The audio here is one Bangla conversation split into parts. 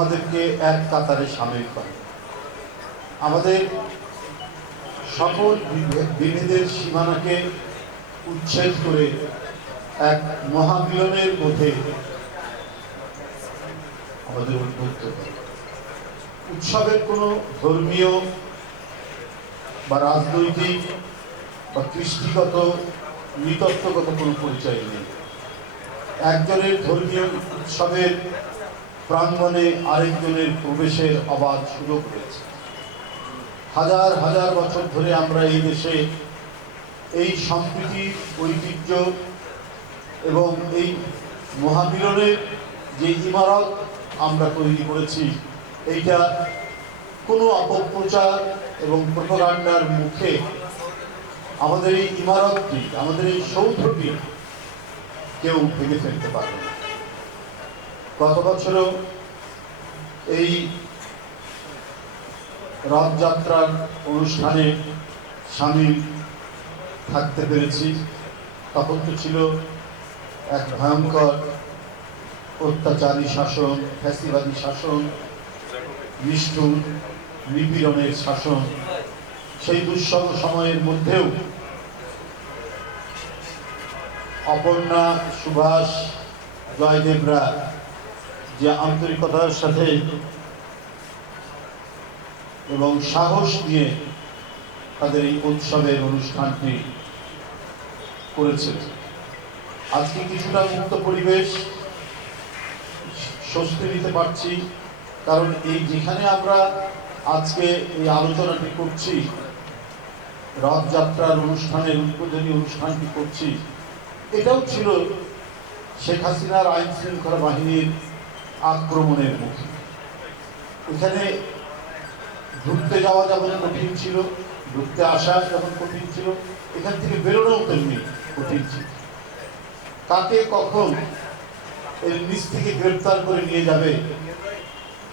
আমাদেরকে এক কাতারে সামিল করে। আমাদের সকল বিভেদের সীমানাকে উচ্ছেদ করে এক মহামিলনের মধ্যে আমাদের উদ্বুদ্ধ করে। উৎসবের কোনো ধর্মীয় বা রাজনৈতিক বা কৃষ্টিগত, নৃতত্বগত কোনো পরিচয় নেই। একজনের ধর্মীয় উৎসবের প্রাঙ্গণে আরেকজনের প্রবেশের অবাধ সুযোগ রয়েছে। হাজার হাজার বছর ধরে আমরা এই দেশে এই সম্প্রীতির ঐতিহ্য এবং এই মহামিলনের যে ইমারত আমরা তৈরি করেছি, এইটা কোনো অপপ্রচার এবং প্রোপাগান্ডার মুখে আমাদের এই ইমারতটি, আমাদের এই সৌধটি কেউ ভেঙে ফেলতে পারবে না। গত বছরও এই রথযাত্রার অনুষ্ঠানে সামিল থাকতে পেরেছি। তখন তো ছিল এক ভয়ঙ্কর অত্যাচারী শাসন, ফ্যাসিবাদী শাসন, নিষ্ঠুর, নিপীড়নের শাসন। সেই দুঃসহ সময়ের মধ্যেও অপর্ণা, সুভাষ, জয়দেবরা যে আন্তরিকতার সাথে এবং সাহস নিয়ে তাদের এই উৎসবের অনুষ্ঠানটি করেছে। আজকে কিছুটা মুক্ত পরিবেশ স্বস্তি নিতে পারছি, কারণ এই যেখানে আমরা আজকে এই আলোচনাটি করছি, রথযাত্রার অনুষ্ঠানের উদ্বোধনী অনুষ্ঠানটি করছি, এটাও ছিল শেখ হাসিনার আইন শৃঙ্খলা বাহিনীর আক্রমণের মুখে। এখানে ঢুকতে যাওয়া যেমন কঠিন ছিল, ঢুকতে আসা যেমন কঠিন ছিল, এখান থেকে বেরোনোও তেমনি কঠিন ছিল। কাকে কখন এর নিচ থেকে গ্রেপ্তার করে নিয়ে যাবে,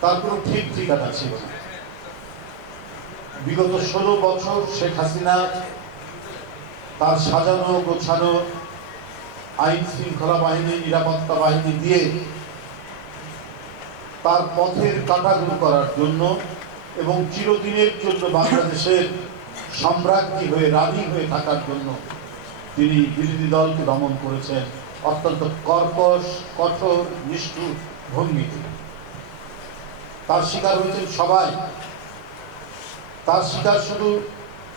তার কোনো ঠিক ঠিকানা ছিল বিগত ষোলো বছর শেখ হাসিনা তার সাজানো গোছানো আইন শৃঙ্খলা বাহিনী, নিরাপত্তা বাহিনী দিয়ে তার পথের কাটাগুলো করার জন্য এবং চিরদিনের জন্য বাংলাদেশের সম্রাজ্ঞী হয়ে, রানী হয়ে থাকার জন্য তিনি বিরোধী দলকে দমন করেছেন। অত্যন্ত কর্কশ, কঠোর, নিষ্ঠুর ভঙ্গিতে। তার শিকার হয়েছেন সবাই। তার শিকার শুধু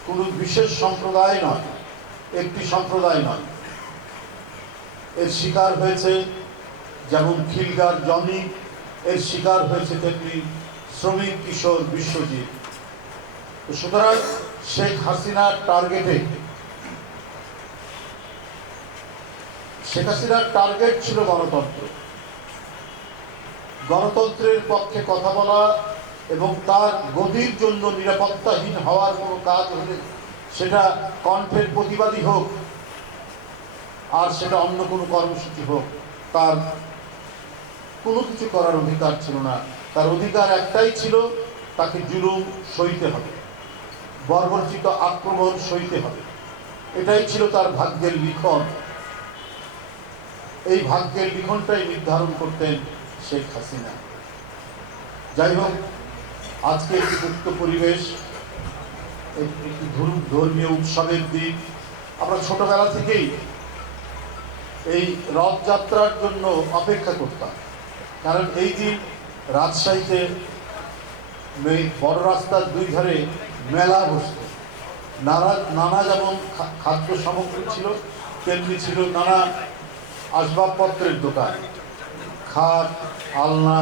কোনো বিশেষ সম্প্রদায় নয়, একটি সম্প্রদায় নয়। এর শিকার হয়েছে যেমন খিলগার জনি এর শিকার হয়েছে তেমনি শ্রমিক কিশোর বিশ্বজিৎ। সুতরাং শেখ হাসিনার টার্গেটে শেখ হাসিনার টার্গেট ছিল গণতন্ত্র। গণতন্ত্রের পক্ষে কথা বলা এবং তার গতির জন্য নিরাপত্তাহীন হওয়ার কোনো কাজ হলে সেটা কণ্ঠের প্রতিবাদী হোক আর সেটা অন্য কোনো কর্মসূচি হোক, তার কোনো কিছু করার অধিকার ছিল না। তার অধিকার একটাই ছিল, তাকে জুলুম সইতে হবে। বর্বরচিত আক্রমণ সইতে হবে। এটাই ছিল তার ভাগ্যের লিখন। এই ভাগ্যের লিখনটাই নির্ধারণ করতেন শেখ হাসিনা। যাই হোক, আজকে একটি মুক্ত পরিবেশ, একটি ধর্ম- ধর্মীয় উৎসবের দিন। আমরা ছোটবেলা থেকেই এই রথযাত্রার জন্য অপেক্ষা করতাম। কারণ এই দিন রাজশাহীতে বড় রাস্তার দুই ধারে মেলা বসত। নানা নানা যেমন খাদ্য সামগ্রী ছিল, তেমনি ছিল নানা আসবাবপত্রের দোকান। খাট, আলনা,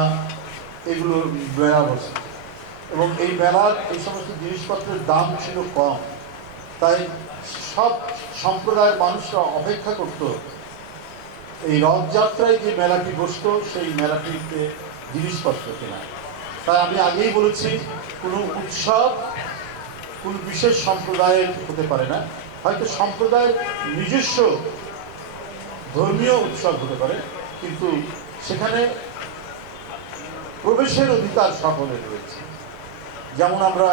এগুলো মেলা বসত। এবং এই মেলার এই সমস্ত জিনিসপত্রের দাম ছিল কম। তাই সব সম্প্রদায়ের মানুষরা অপেক্ষা করত এই রথযাত্রায় যে মেলাটি বসতো, সেই মেলাটিতে জিনিসপত্র কেনা। তাই আমি আগেই বলেছি, কোনো উৎসব, কোনো বিশেষ সম্প্রদায়ের হতে পারে না। হয়তো সম্প্রদায়ের নিজস্ব ধর্মীয় উৎসব হতে পারে, কিন্তু সেখানে প্রবেশের অধিকার সকলের রয়েছে। যেমন আমরা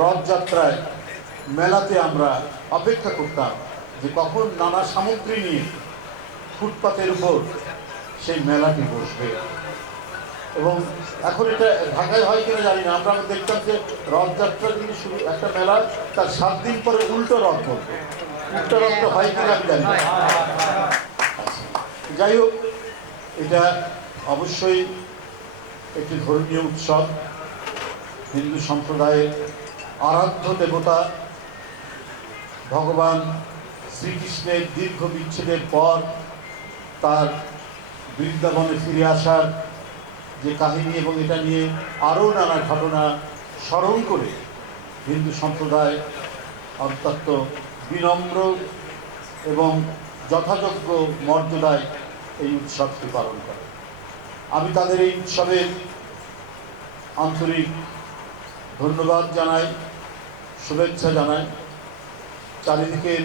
রথযাত্রায় মেলাতে আমরা অপেক্ষা করতাম যে কখন নানা সামগ্রী নিয়ে ফুটপাতের উপর সেই মেলাটি বসবে। এবং এখন এটা ঢাকায় হয় কিনা জানি না। আমরা দেখতাম যে রথযাত্রা কিন্তু শুরু একটা মেলা, তার সাত দিন পরে উল্টো রথ করবে উল্টো রথটা হয় কিনা আমি জানি আচ্ছা। যাই হোক, এটা অবশ্যই একটি ধর্মীয় উৎসব। হিন্দু সম্প্রদায়ের আরাধ্য দেবতা ভগবান শ্রীকৃষ্ণের দীর্ঘ বিচ্ছেদের পর তার বৃন্দাবনে ফিরে আসার যে কাহিনী এবং এটা নিয়ে আরও নানা ঘটনা স্মরণ করে হিন্দু সম্প্রদায় অত্যন্ত বিনম্র এবং যথাযোগ্য মর্যাদায় এই উৎসবটি পালন করে। আমি তাদের এই উৎসবের আন্তরিক ধন্যবাদ জানাই, শুভেচ্ছা জানাই। চারিদিকের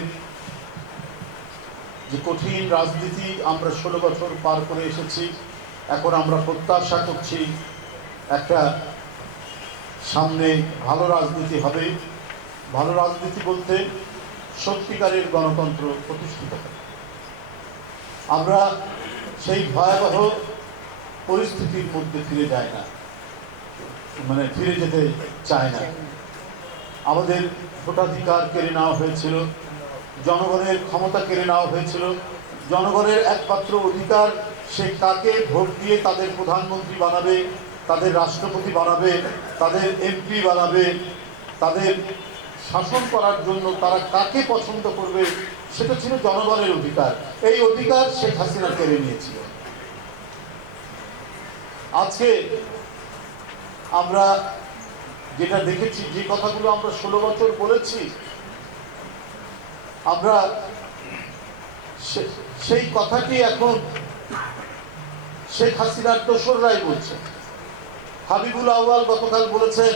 যে কঠিন রাজনীতি আমরা ষোলো বছর পার করে এসেছি, এখন আমরা প্রত্যাশা করছি একটা সামনে ভালো রাজনীতি হবে। ভালো রাজনীতি বলতে সত্যিকারের গণতন্ত্র প্রতিষ্ঠিত হবে। আমরা সেই ভয়াবহ পরিস্থিতির মধ্যে ফিরে যায় না মানে ফিরে যেতে চায় না। আমাদের ভোটাধিকার কেড়ে নেওয়া হয়েছিল। জনগণের ক্ষমতা কেড়ে নেওয়া হয়েছিল। জনগণের একমাত্র অধিকার, সে কাকে ভোট দিয়ে তাদের প্রধানমন্ত্রী বানাবে, তাদের রাষ্ট্রপতি বানাবে, তাদের এমপি বানাবে, তাদের শাসন করার জন্য তারা কাকে পছন্দ করবে, সেটা ছিল জনগণের অধিকার। এই অধিকার শেখ হাসিনা কেড়ে নিয়েছিল। আজকে আমরা যেটা দেখেছি, যে কথাগুলো আমরা ষোলো বছর বলেছি আমরা সেই কথাটি এখন শেখ হাসিনার দোসররাই বলছে হাবিবুল আউয়াল গতকাল বলেছেন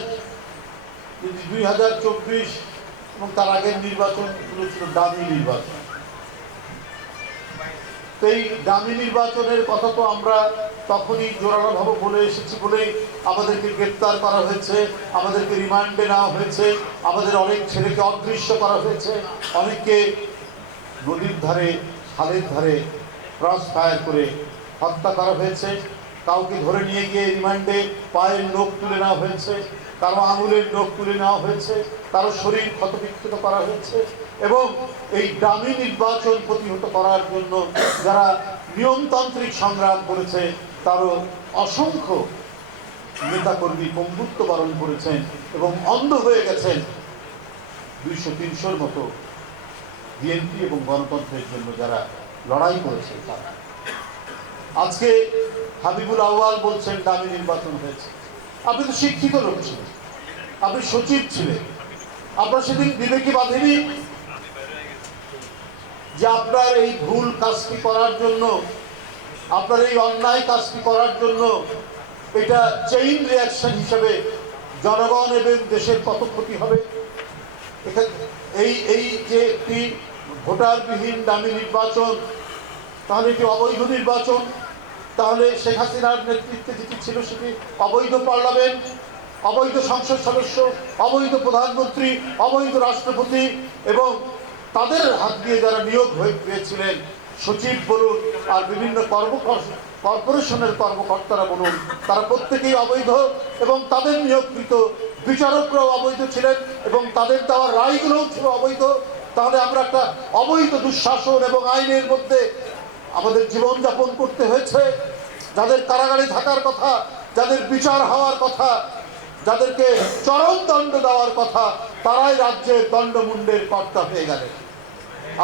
দুই হাজার চব্বিশ এবং তার আগের নির্বাচন ছিল দামি নির্বাচন। তো এই দামি নির্বাচনের কথা তো আমরা তখনই জোরালোভাবে বলে এসেছি বলেই আমাদেরকে গ্রেপ্তার করা হয়েছে, আমাদেরকে রিমান্ডে নেওয়া হয়েছে, আমাদের অনেক ছেলেকে অদৃশ্য করা হয়েছে, অনেককে নদীর ধারে, খালের ধারে ক্রস ফায়ার করে হত্যা করা হয়েছে। কাউকে ধরে নিয়ে গিয়ে রিমান্ডে পায়ের নখ তুলে নেওয়া হয়েছে, কারও আঙুলের নখ তুলে নেওয়া হয়েছে। কারও শরীর ক্ষতবিক্ষত করা হয়েছে এবং এই দামি নির্বাচন প্রতিহত করার জন্য যারা নিয়মতান্ত্রিক সংগ্রাম করেছে, তারও অসংখ্য নেতাকর্মী পঙ্গুত্ব বরণ করেছেন এবং অন্ধ হয়ে গেছেন দুইশো তিনশোর মতো বিএনপি এবং গণতন্ত্রের জন্য যারা লড়াই করেছে তারা। আজকে হাবিবুল আউয়াল বলছেন, দামি নির্বাচন হয়েছে। আপনি তো শিক্ষিত লোক ছিলেন, আপনি সচিব ছিলেন। আপনার সেদিন বিবেকে বাঁধেনি? যে আপনার এই ভুল কাজটি করার জন্য, আপনার এই অন্যায় কাজটি করার জন্য এটা চেইন রিয়াকশন হিসেবে জনগণ এবং দেশের কত ক্ষতি হবে এই এই যে একটি ভোটারবিহীন দামি নির্বাচন, তাহলে এটি অবৈধ নির্বাচন। তাহলে শেখ হাসিনার নেতৃত্বে যেটি ছিল সেটি অবৈধ পার্লামেন্ট। অবৈধ সংসদ সদস্য, অবৈধ প্রধানমন্ত্রী, অবৈধ রাষ্ট্রপতি এবং তাদের হাত দিয়ে যারা নিয়োগ হয়ে পেয়েছিলেন, সচিব বলুন আর বিভিন্ন কর্ম কর্পোরেশনের কর্মকর্তারা বলুন, তারা প্রত্যেকেই অবৈধ এবং তাদের নিয়োগকৃত বিচারকরাও অবৈধ ছিলেন এবং তাদের দেওয়া রায়গুলোও ছিল অবৈধ। তাহলে আমরা একটা অবৈধ দুঃশাসন এবং আইনের মধ্যে আমাদের জীবনযাপন করতে হয়েছে। যাদের কারাগারে থাকার কথা, যাদের বিচার হওয়ার কথা যাদেরকে চরম দণ্ড দেওয়ার কথা, তারাই রাজ্যের দণ্ডমুণ্ডের কর্তা হয়ে গেলেন।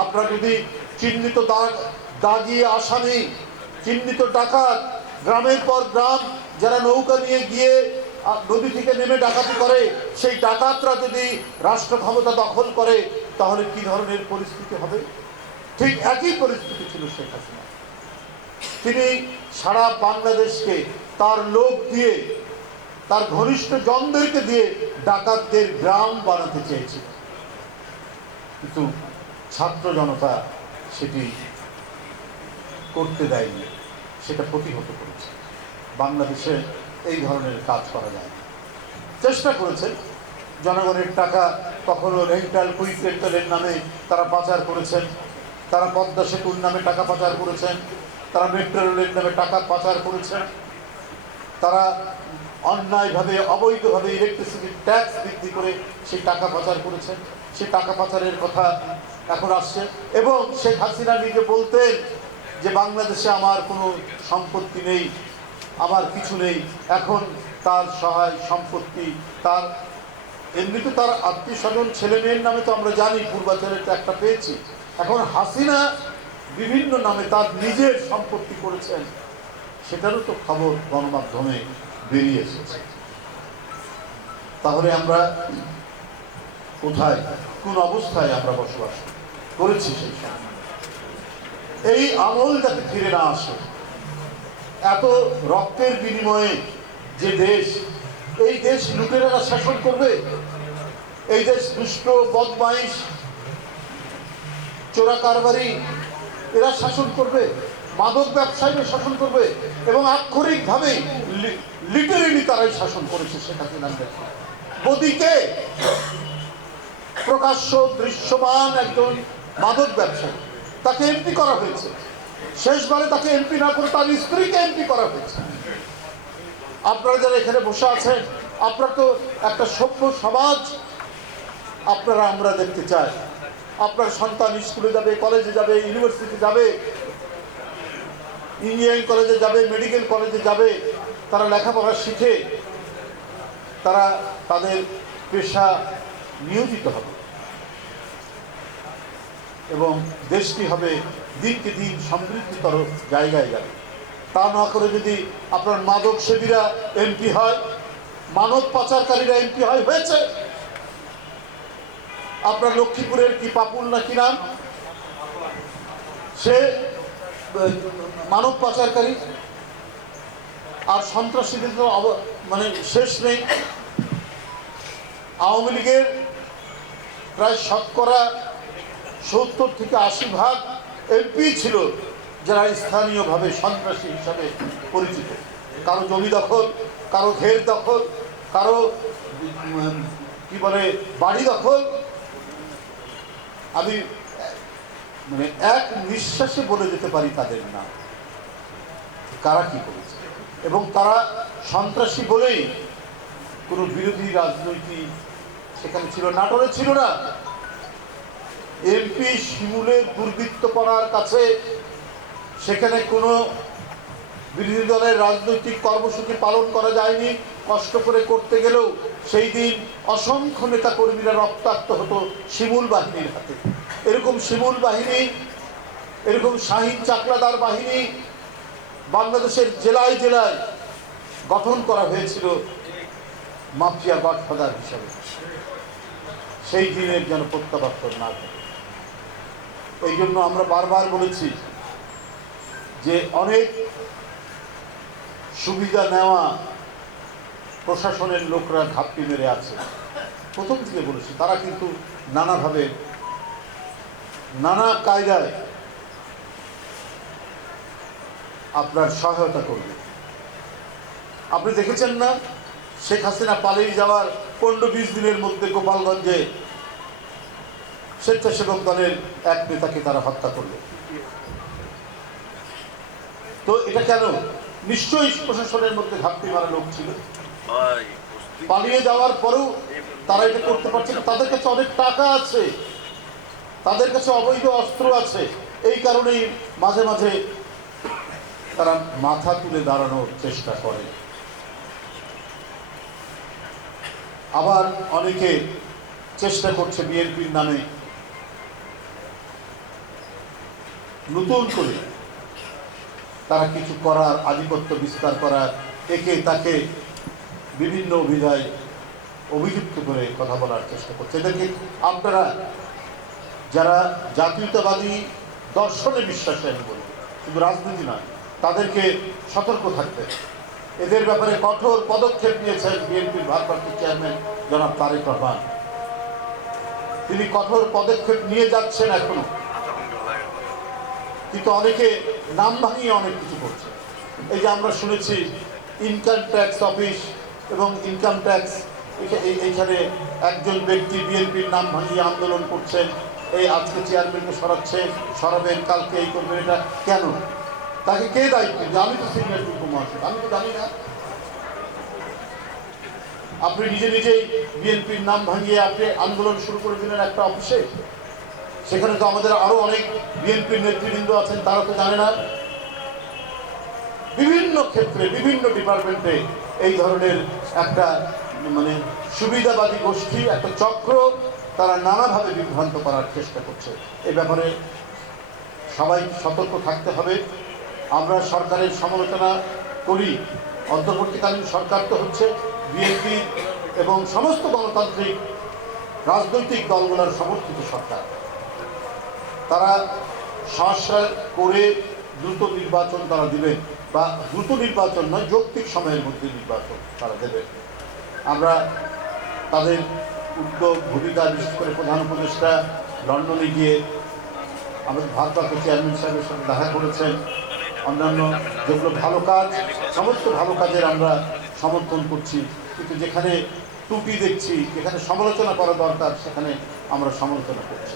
আপনারা যদি চিহ্নিত দাগ আসামি, চিহ্নিত ডাকাত, গ্রামের পর গ্রাম যারা নৌকা নিয়ে গিয়ে নদী থেকে নেমে ডাকাতি করে, সেই ডাকাতরা যদি রাষ্ট্র ক্ষমতা দখল করে, তাহলে কি ধরনের পরিস্থিতি হবে? ঠিক একই পরিস্থিতি ছিল শেখ হাসিনা তিনি সারা বাংলাদেশকে তার লোক দিয়ে তার ঘনিষ্ঠ জনদেরকে দিয়ে ডাকাতদের গ্রাম বানাতে চেয়েছিল কিন্তু ছাত্র জনতা সেটি করতে দেয়নি, সেটা প্রতিহত করেছে। বাংলাদেশে এই ধরনের কাজ করা যায় চেষ্টা করেছে, জনগণের টাকা কখনো রেন্টাল কুইক রেন্টালের নামে তারা পাচার করেছেন, তারা পদ্মা সেতুর নামে টাকা পাচার করেছেন, তারা মেট্রো রেলের নামে টাকা পাচার করেছেন, তারা অন্যায়ভাবে, অবৈধভাবে ইলেকট্রিসিটি ট্যাক্স বৃদ্ধি করে সেই টাকা পাচার করেছেন সে টাকা পাচারের কথা এখন আসছে। এবং শেখ হাসিনা নিজে বলতেন যে, বাংলাদেশে আমার কোনো সম্পত্তি নেই, আমার কিছু নেই। এখন তার সহায় সম্পত্তি, তার এমনিতে তার আত্মীয় স্বজন, ছেলে মেয়ের নামে তো আমরা জানি পূর্বাচলের তো একটা পেয়েছি। এখন হাসিনা বিভিন্ন নামে তার নিজের সম্পত্তি করেছেন। সেটারও তো খবর গণমাধ্যমে। বেরিয়ে এসেছে। তাহলে আমরা কোথায়, কোন অবস্থায় আমরা বসবাস করেছি সেই এই আমল যাতে ফিরে না আসে। এত রক্তের বিনিময়ে যে দেশ, এই দেশ লুটেরারা শাসন করবে? এই দেশ দুষ্ট, বদমাইশ, চোরা কারবারি, এরা শাসন করবে? মাদক ব্যবসায়ীরা শাসন করবে? এবং আক্ষরিকভাবেই লিটারেলি তারাই শাসন করেছে, শেখ হাসিনার নেতৃত্বে। প্রকাশ্য, দৃশ্যমান একজন মাদক ব্যবসায়ী, তাকে এমপি করা হয়েছে। শেষবারে তাকে এমপি না করে তার স্ত্রীকে এমপি করা হয়েছে। আপনারা যারা এখানে বসে আছেন, আপনারা তো একটা সভ্য সমাজ, আপনারা আমরা দেখতে চাই। আপনার সন্তান স্কুলে যাবে, কলেজে যাবে, ইউনিভার্সিটি যাবে, ইঞ্জিনিয়ারিং কলেজে যাবে, মেডিকেল কলেজে যাবে তারা লেখাপড়া শিখে তারা তাদের পেশা নিয়োজিত হবে। এবং দেশটি হবে দিনকে দিন সমৃদ্ধিতর জায়গায় যাবে। তা না করে যদি আপনার মাদক সেবীরা এমপি হয়, মানব পাচারকারীরা এমপি হয়, হয়েছে? আপনার লক্ষ্মীপুরের কি পাপুল না কি নাম? সে মানব পাচারকারী? আর সন্ত্রাসীদের তো মানে শেষ নেই। আওয়ামী লীগের প্রায় শতকরা সত্তর থেকে আশি ভাগ এমপি ছিল, যারা স্থানীয়ভাবে সন্ত্রাসী হিসাবে পরিচিত। কারও জমি দখল, কারও ঘের দখল, কারও কি বলে, বাড়ি দখল। আমি মানে এক নিঃশ্বাসে বলে যেতে পারি তাদের নাম। কারা কি করেছে এবং তারা সন্ত্রাসী বলেই কোনো বিরোধী রাজনৈতিক সেখানে ছিল নাটোরে ছিল না। এমপি শিমুলের দুর্বৃত্তপনার কাছে সেখানে কোনো বিরোধী দলের রাজনৈতিক কর্মসূচি পালন করা যায়নি। কষ্ট করে করতে গেলেও সেই দিন অসংখ্য নেতা কর্মীরা রক্তাক্ত হতো শিমুল বাহিনীর হাতে। এরকম শিমুল বাহিনী, এরকম শাহিন চাকলাদার বাহিনী বাংলাদেশের জেলায় জেলায় গঠন করা হয়েছিল মাফিয়া গডফাদার হিসাবে। সেই দিনের যেন প্রত্যাবর্তন না করে এই জন্য আমরা বারবার বলেছি যে অনেক সুবিধা নেওয়া প্রশাসনের লোকরা ঘাপটি মেরে আছে। প্রথম থেকে বলেছি, তারা কিন্তু নানাভাবে নানা কায়দায় আপনার সহায়তা করবে। আপনি দেখেছেন না শেখ হাসিনা পালিয়ে যাওয়ার পনেরো বিশ দিনের মধ্যে গোপালগঞ্জে স্বেচ্ছাসেবক দলের এক নেতাকে তারা হত্যা করল। তো এটা কেন? নিশ্চয়ই প্রশাসনের মধ্যে ঘাপটি মারা লোক ছিল। পালিয়ে যাওয়ার পরেও তারা এটা করতে পারছে না। তাদের কাছে অনেক টাকা আছে। তাদের কাছে অবৈধ অস্ত্র আছে। এই কারণেই মাঝে মাঝে তারা মাথা তুলে দাঁড়ানোর চেষ্টা করে। আবার অনেকে চেষ্টা করছে বিএনপির নামে নতুন করে তারা কিছু করার, আধিপত্য বিস্তার করার, একে তাকে বিভিন্ন অভিধায় অভিযুক্ত করে কথা বলার চেষ্টা করছে। এদেরকে আপনারা যারা জাতীয়তাবাদী দর্শনে বিশ্বাসী আমি বলি, শুধু রাজনীতি নয় তাদেরকে সতর্ক থাকতে। এদের ব্যাপারে কঠোর পদক্ষেপ নিয়েছেন বিএনপির ভারপ্রাপ্ত চেয়ারম্যান জনাব তারেক রহমান। তিনি কঠোর পদক্ষেপ নিয়ে যাচ্ছেন এখনও। কিন্তু অনেকে নাম ভাঙিয়ে অনেক কিছু করছে। এই যে আমরা শুনেছি ইনকাম ট্যাক্স অফিস এবং ইনকাম ট্যাক্স এইখানে একজন ব্যক্তি বিএনপির নাম ভাঙিয়ে আন্দোলন করছেন এই আজকে চেয়ারম্যানকে সরাচ্ছে, সরাবেন, কালকে এই করবেন, এটা কেন? তাকে কে দায়িত্ব? আমি তো সিনিয়র মহাসচিব আমি তো জানি না। আপনি নিজে নিজেই বিএনপির নাম ভাঙিয়ে আপনি আন্দোলন শুরু করে দিলেন একটা অফিসে? সেখানে তো আমাদের আরও অনেক বিএনপির নেতৃবৃন্দ আছেন, তারা তো জানে না। বিভিন্ন ক্ষেত্রে, বিভিন্ন ডিপার্টমেন্টে এই ধরনের একটা মানে সুবিধাবাদী গোষ্ঠী, একটা চক্র তারা নানাভাবে বিভ্রান্ত করার চেষ্টা করছে। এই ব্যাপারে সবাই সতর্ক থাকতে হবে। আমরা সরকারের সমালোচনা করি। অন্তর্বর্তীকালীন সরকার তো হচ্ছে বিএনপি এবং সমস্ত গণতান্ত্রিক রাজনৈতিক দলগুলোর সমর্থিত সরকার। তারা সংস্কার করে দ্রুত নির্বাচন তারা দিবেন বা দ্রুত নির্বাচন নয়, যৌক্তিক সময়ের মধ্যে নির্বাচন তারা দেবে। আমরা তাদের উদ্যোগ, ভূমিকা, বিশেষ করে প্রধান উপদেষ্টা লন্ডনে গিয়ে আমাদের ভারপ্রাপ্ত চেয়ারম্যান সাহেবের সঙ্গে দেখা করেছেন। অন্যান্য যেগুলো ভালো কাজ, সমস্ত ভালো কাজের আমরা সমর্থন করছি। কিন্তু যেখানে টুপি দেখছি, যেখানে সমালোচনা করা দরকার, সেখানে আমরা সমালোচনা করছি।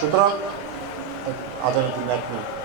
সুতরাং আদালতের মিনিট